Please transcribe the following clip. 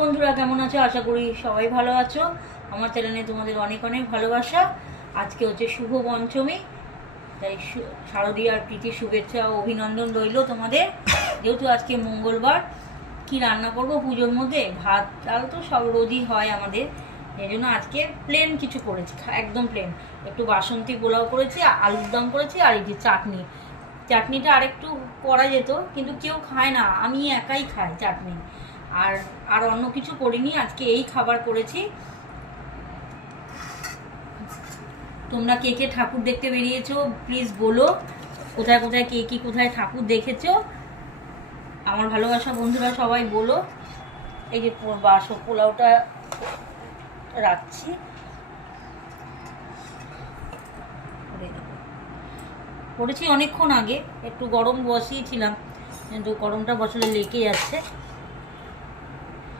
বন্ধুরা, কেমন আছো? আশা করি সবাই ভালো আছো। আমার চ্যানেলে তোমাদের অনেক অনেক ভালোবাসা। আজকে হচ্ছে শুভ পঞ্চমী, তাই শারদীয়ার প্রীতি শুভেচ্ছা ও অভিনন্দন রইল তোমাদের। যেহেতু আজকে মঙ্গলবার, কি রান্না করব পুজোর মধ্যে? ভাত ডাল তো সব রোজই হয় আমাদের, এই জন্য আজকে প্লেন কিছু করেছি, একদম প্লেন। একটু বাসন্তী পোলাও করেছি, আলুর দম করেছি, আর এই যে চাটনি। চাটনিটা আরেকটু করা যেত, কিন্তু কেউ খায় না, আমি একাই খাই চাটনি। আর আর অন্য কিছু করিনি, আজকে এই খাবার করেছি। তোমরা কে কে ঠাকুর দেখতে বেরিয়েছো প্লিজ বলো, কোথায় কোথায় কে কি কোথায় ঠাকুর দেখেছো আমার ভালোবাসা বন্ধুরা সবাই বলো। এই যে পোলাওটা রাখছি, করেছি অনেকক্ষণ আগে, একটু গরম বসিয়েছিলাম, কিন্তু গরমটা বসালে লেগে যাচ্ছে।